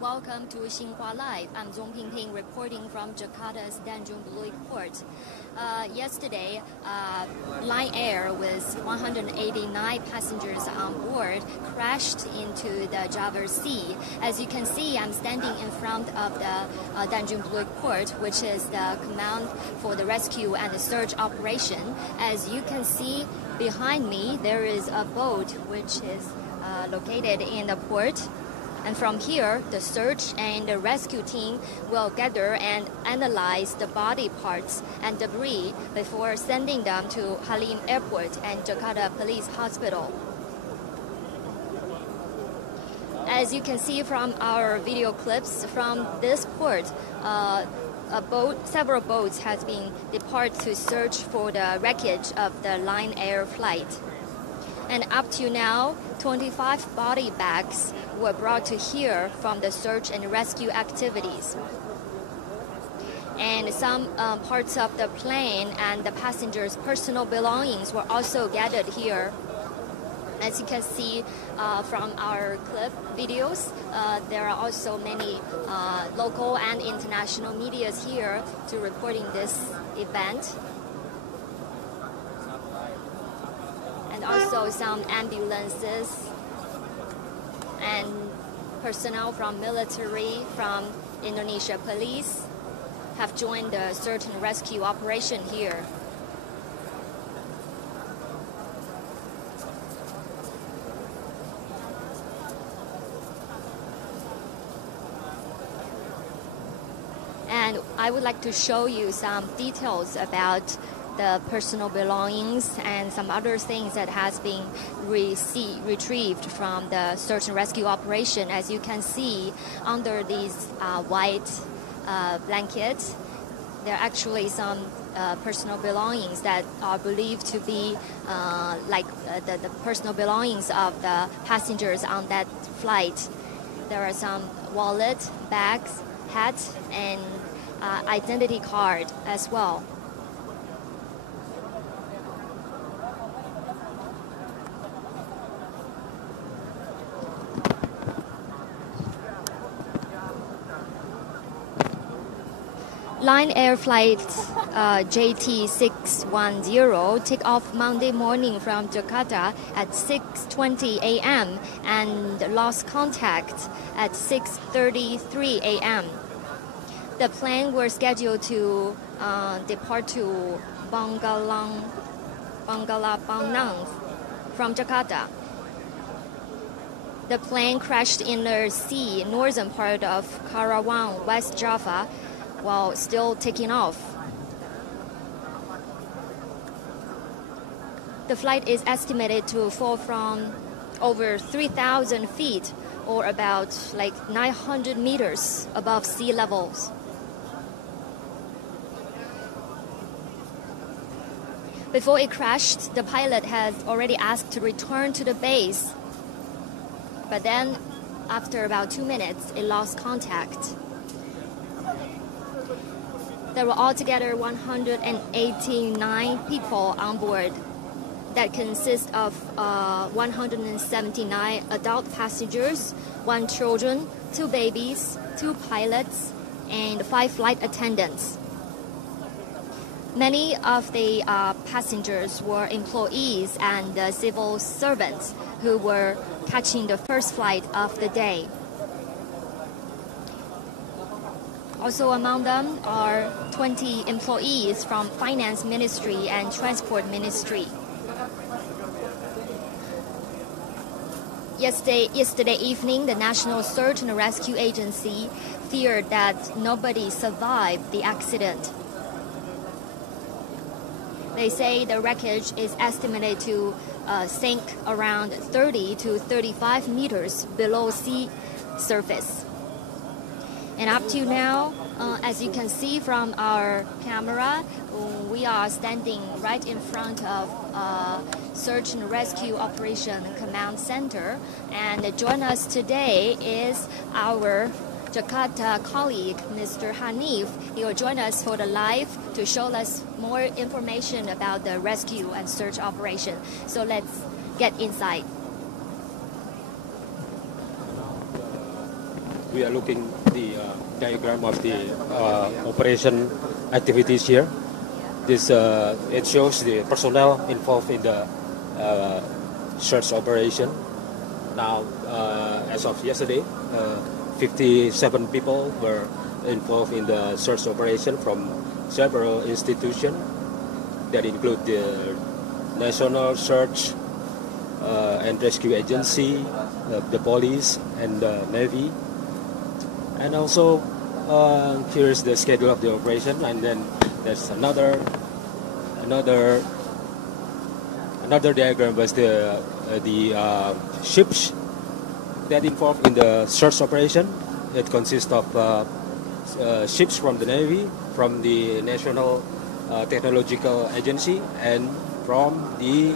welcome to Xinhua Live. I'm Zong Pingping reporting from Jakarta's Tanjung Bluit port. Yesterday, Lion Air with 189 passengers on board crashed into the Java Sea. As you can see, I'm standing in front of the Tanjung Bluit port, which is the command for the rescue and the search operation. As you can see behind me, there is a boat which is located in the port. And from here, the search and the rescue team will gather and analyze the body parts and debris before sending them to Halim Airport and Jakarta Police Hospital. As you can see from our video clips from this port, several boats have been departed to search for the wreckage of the Lion Air flight. And up to now, 25 body bags were brought to here from the search and rescue activities. And some parts of the plane and the passengers' personal belongings were also gathered here. As you can see from our clip videos, there are also many local and international medias here to reporting this event. And also some ambulances and personnel from military, from Indonesia police have joined the search and rescue operation here. And I would like to show you some details about the personal belongings and some other things that has been retrieved from the search and rescue operation. As you can see, under these white blankets, there are actually some personal belongings that are believed to be the personal belongings of the passengers on that flight. There are some wallet, bags, hats, and identity card as well. Lion Air flight JT610 take off Monday morning from Jakarta at 6:20 a.m. and lost contact at 6:33 a.m. The plane were scheduled to depart to Banglapanang from Jakarta. The plane crashed in the sea, northern part of Karawang, West Java, while still taking off. The flight is estimated to fall from over 3,000 feet or about 900 meters above sea levels. Before it crashed, the pilot had already asked to return to the base, but then after about 2 minutes, it lost contact. There were altogether 189 people on board. That consists of 179 adult passengers, 1 children, 2 babies, 2 pilots, and 5 flight attendants. Many of the passengers were employees and civil servants who were catching the first flight of the day. Also among them are 20 employees from Finance Ministry and Transport Ministry. Yesterday evening, the National Search and Rescue Agency feared that nobody survived the accident. They say the wreckage is estimated to sink around 30 to 35 meters below sea surface. And up to now, as you can see from our camera, we are standing right in front of Search and Rescue Operation Command Center. And join us today is our Jakarta colleague, Mr. Hanif. He will join us for the live to show us more information about the rescue and search operation. So let's get inside. we are looking the diagram of the operation activities here. This it shows the personnel involved in the search operation. Now, as of yesterday, 57 people were involved in the search operation from several institutions that include the National Search and Rescue Agency, the police, and the Navy. And also, here is the schedule of the operation, and then there's another diagram was the ships that involved in the search operation. It consists of ships from the Navy, from the National Technological Agency, and from the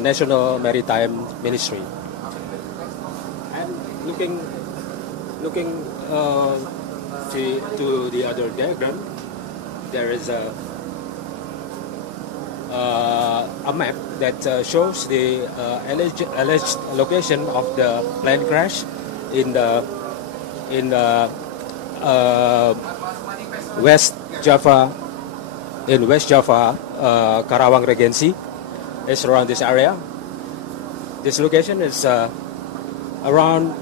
National Maritime Ministry. And looking to the other diagram, there is a map that shows the alleged location of the plane crash in West Java, Karawang Regency. It's around this area. This location is around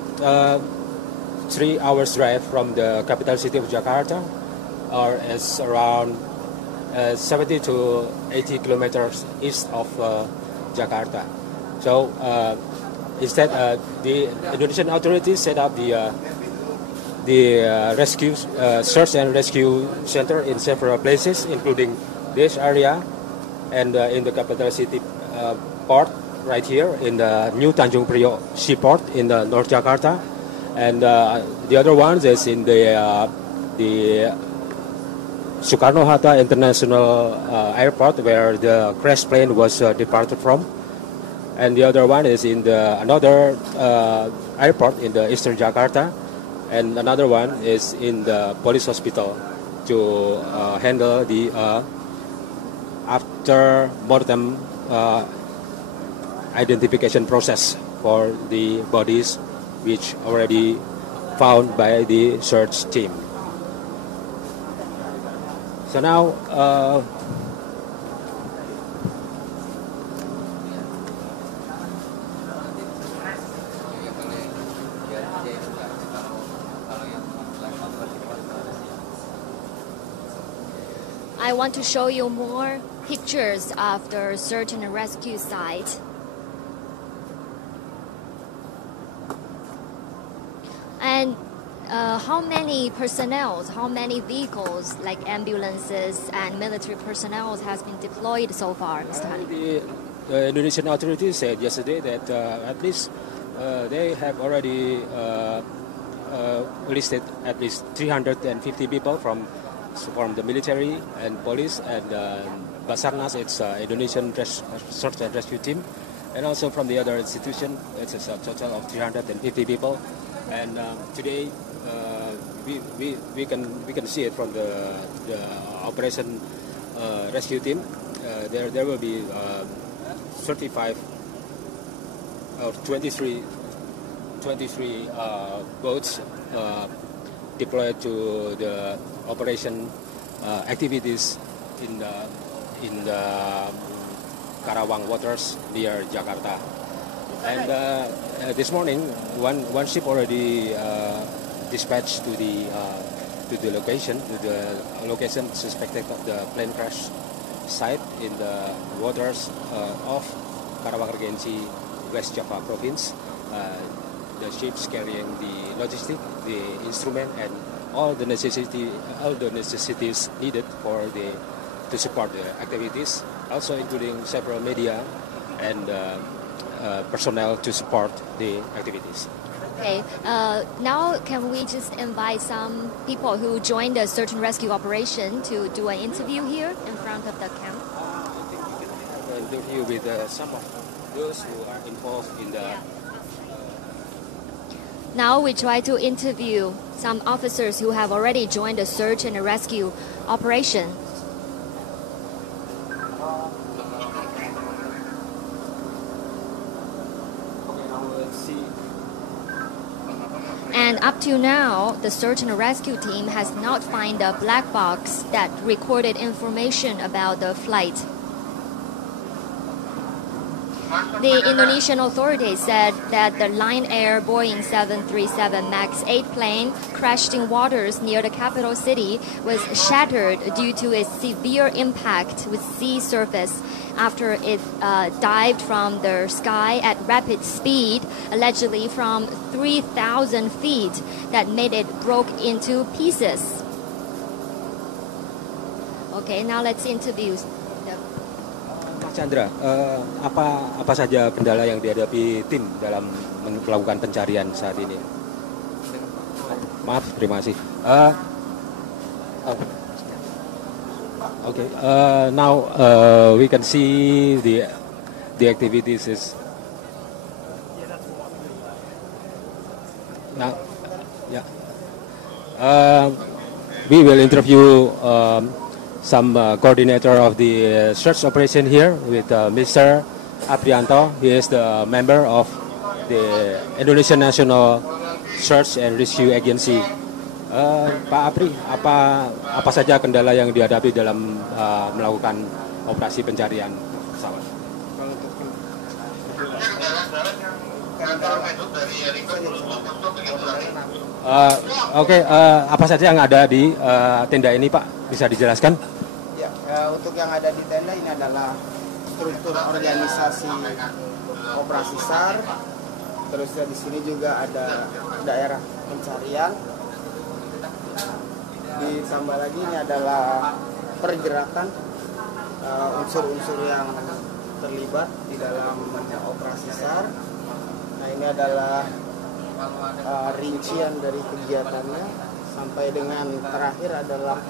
3 hours drive from the capital city of Jakarta, or is around 70 to 80 kilometers east of Jakarta. So instead, the Indonesian authorities set up the rescue search and rescue center in several places, including this area and in the capital city port right here in the new Tanjung Priok seaport in the North Jakarta, and the other one is in the Soekarno-Hatta International Airport, where the crash plane was departed from, and the other one is in another airport in the Eastern Jakarta, and another one is in the police hospital to handle the after mortem identification process for the bodies which already found by the search team. So now, I want to show you more pictures of the search and rescue site. And how many personnel, how many vehicles like ambulances and military personnel has been deployed so far, Mr. Hani? The Indonesian authorities said yesterday that at least they have already listed at least 350 people from the military and police, and Basarnas, it's Indonesian search and rescue team, and also from the other institution, it's a total of 350 people. And today we can see it from the operation rescue team. There will be 35 or 23 boats deployed to the operation activities in the Karawang waters near Jakarta. And this morning, one ship already dispatched to the location suspected of the plane crash site in the waters of Karawang Regency, West Java province. The ships carrying the logistic, the instrument, and all the necessities needed to support the activities, also including several media and personnel to support the activities. Okay, now can we just invite some people who joined the search and rescue operation to do an interview here in front of the camp? I think we can have an interview with some of those who are involved in the... Now we try to interview some officers who have already joined the search and rescue operation. Okay, now let's see. And up to now, the search and rescue team has not found a black box that recorded information about the flight. The Indonesian authorities said that the Lion Air Boeing 737 MAX 8 plane crashed in waters near the capital city was shattered due to a severe impact with sea surface after it dived from the sky at rapid speed, allegedly from 3,000 feet, that made it broke into pieces. Okay, now let's interview Mas Chandra, apa saja kendala yang dihadapi tim dalam melakukan pencarian saat ini? Maaf, terima kasih. Okay, now we can see the activities is now. Yeah, we will interview some coordinator of the search operation here with Mr. Aprianto. He is the member of the Indonesian National Search and Rescue Agency. Pak Apri, apa saja kendala yang dihadapi dalam melakukan operasi pencarian pesawat? Oke, apa saja yang ada di tenda ini, Pak? Bisa dijelaskan? Ya, untuk yang ada di tenda ini adalah struktur organisasi operasi SAR. Terus di sini juga ada daerah pencarian. Ditambah lagi ini adalah pergerakan unsur-unsur yang terlibat di dalam operasi SAR. Nah, ini adalah rincian dari kegiatannya sampai dengan terakhir adalah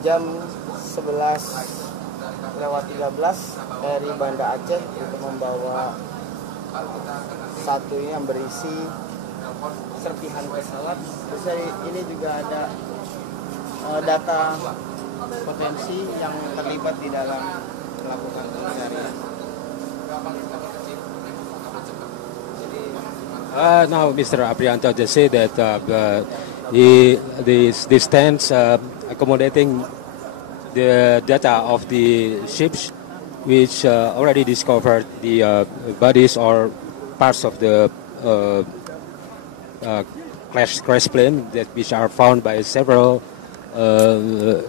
jam 11:13 dari Banda Aceh untuk membawa satu yang berisi serpihan pesawat. Terus ini juga ada data potensi yang terlibat di dalam melakukan pencarian. Now, Mr. Aprianto just said that this stands accommodating the data of the ships which already discovered the bodies or parts of the crash plane that which are found by several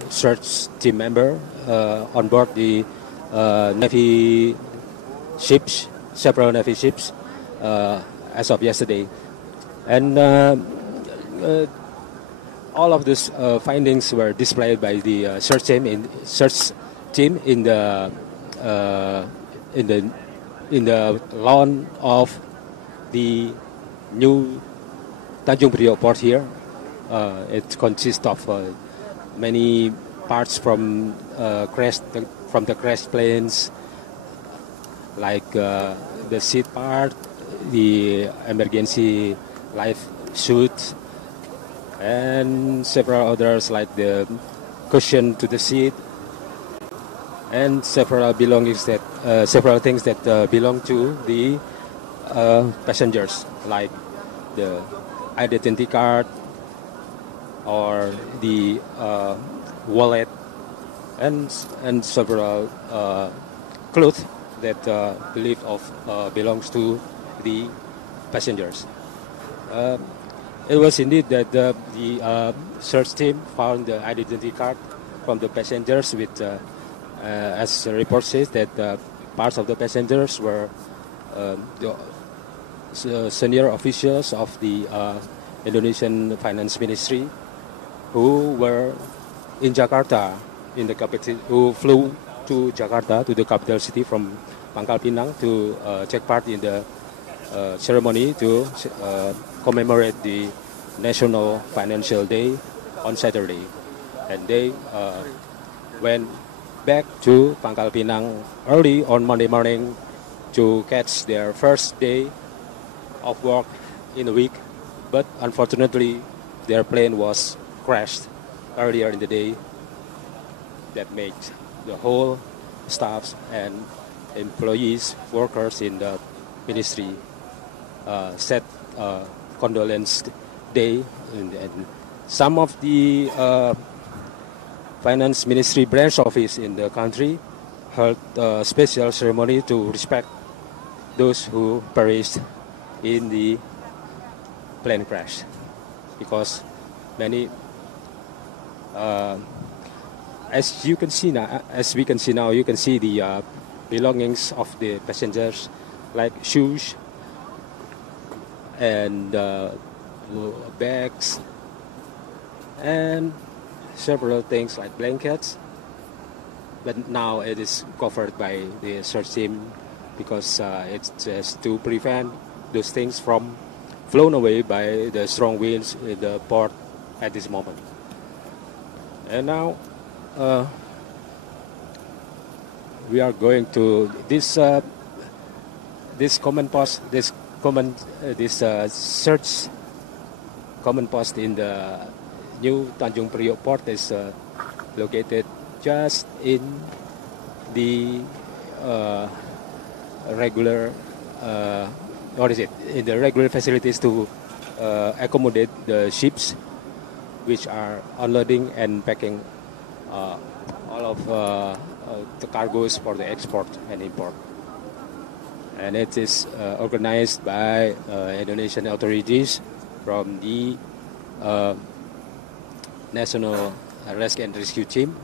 search team member on board the Navy ships, several Navy ships as of yesterday, and all of these findings were displayed by the search team in the lawn of the new Tanjung Priok port here. It consists of many parts from the crash planes, like the seat part, the emergency life suit, and several others like the cushion to the seat, and several things that belong to the passengers, like the identity card or the wallet, and several clothes that believed belongs to the passengers. It was indeed that the search team found the identity card from the passengers with, as the report says, that parts of the passengers were the senior officials of the Indonesian Finance Ministry who were in Jakarta, in the capital, who flew to Jakarta, to the capital city from Pangkal Pinang to take part in the ceremony to commemorate the National Financial Day on Saturday. And they went back to Pangkal Pinang early on Monday morning to catch their first day of work in a week. But unfortunately, their plane was crashed earlier in the day. That made the whole staffs and employees, workers in the ministry set condolence day, and some of the finance ministry branch office in the country held a special ceremony to respect those who perished in the plane crash, because many, as you can see now, as we can see now, you can see the belongings of the passengers, like shoes and bags and several things like blankets. But now it is covered by the search team because it's just to prevent those things from flown away by the strong winds in the port at this moment. And now we are going to this command post, this search command post in the new Tanjung Priok port is located just in the regular in the regular facilities to accommodate the ships which are unloading and packing all of the cargoes for the export and import. And it is organized by Indonesian authorities from the National Rescue and Rescue Team,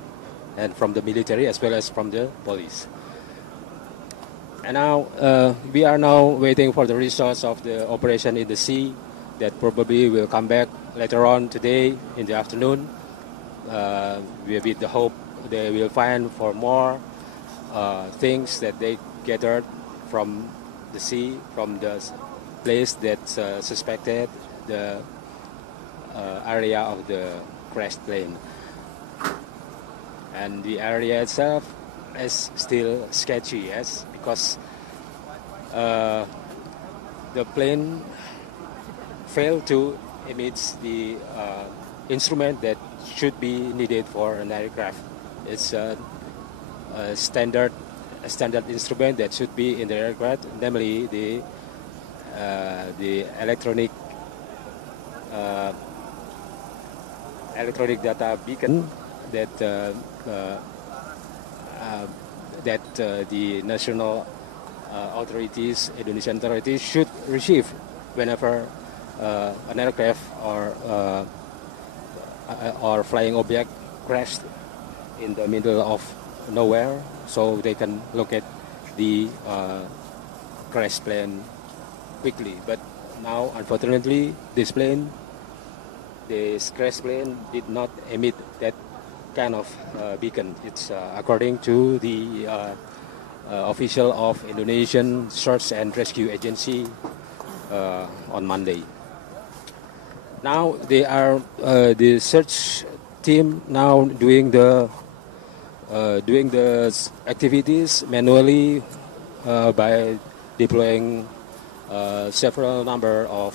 and from the military as well as from the police. And now we are now waiting for the results of the operation in the sea that probably will come back later on today in the afternoon. With the hope they will find for more things that they gathered from the sea, from the place that's suspected the area of the crashed plane. And the area itself is still sketchy, yes, because the plane failed to emit the instrument that should be needed for an aircraft. It's a standard instrument that should be in the aircraft, namely the electronic data beacon that the national authorities, Indonesian authorities, should receive whenever an aircraft or flying object crashed in the middle of nowhere, so they can locate the crash plane quickly. But now, unfortunately, this crash plane did not emit that kind of beacon. It's according to the official of Indonesian Search and Rescue Agency on Monday. Now they are the search team now doing the activities manually by deploying several number of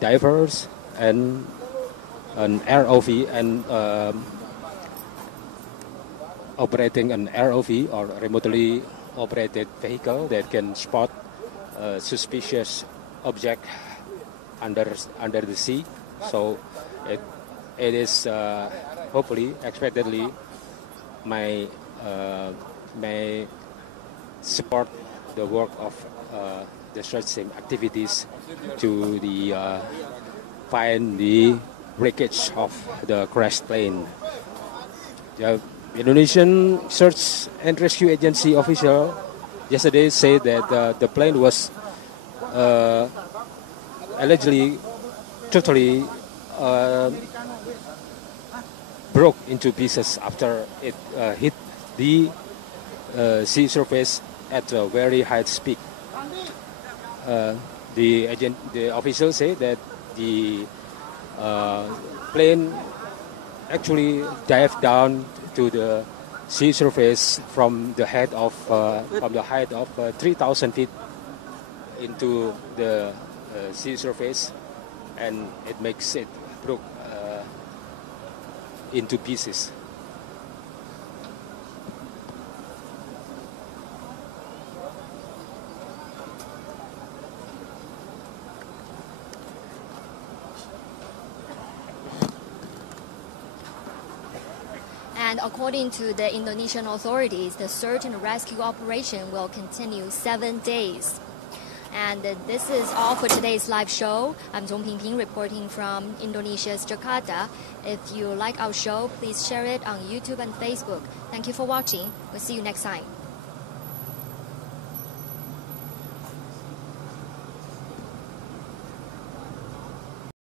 divers and an ROV and operating an ROV or remotely operated vehicle that can spot suspicious object under the sea. So it is hopefully, expectedly, may support the work of the search team activities to find the wreckage of the crashed plane. The Indonesian Search and Rescue Agency official yesterday said that the plane was allegedly totally broke into pieces after it hit the sea surface at a very high speed. The official said that the plane actually dived down to the sea surface from the height of 3,000 feet into the sea surface, and it makes it broke into pieces. according to the Indonesian authorities, the search and rescue operation will continue 7 days. And this is all for today's live show. I'm Zong Pingping reporting from Indonesia's Jakarta. If you like our show, please share it on YouTube and Facebook. Thank you for watching. We'll see you next time.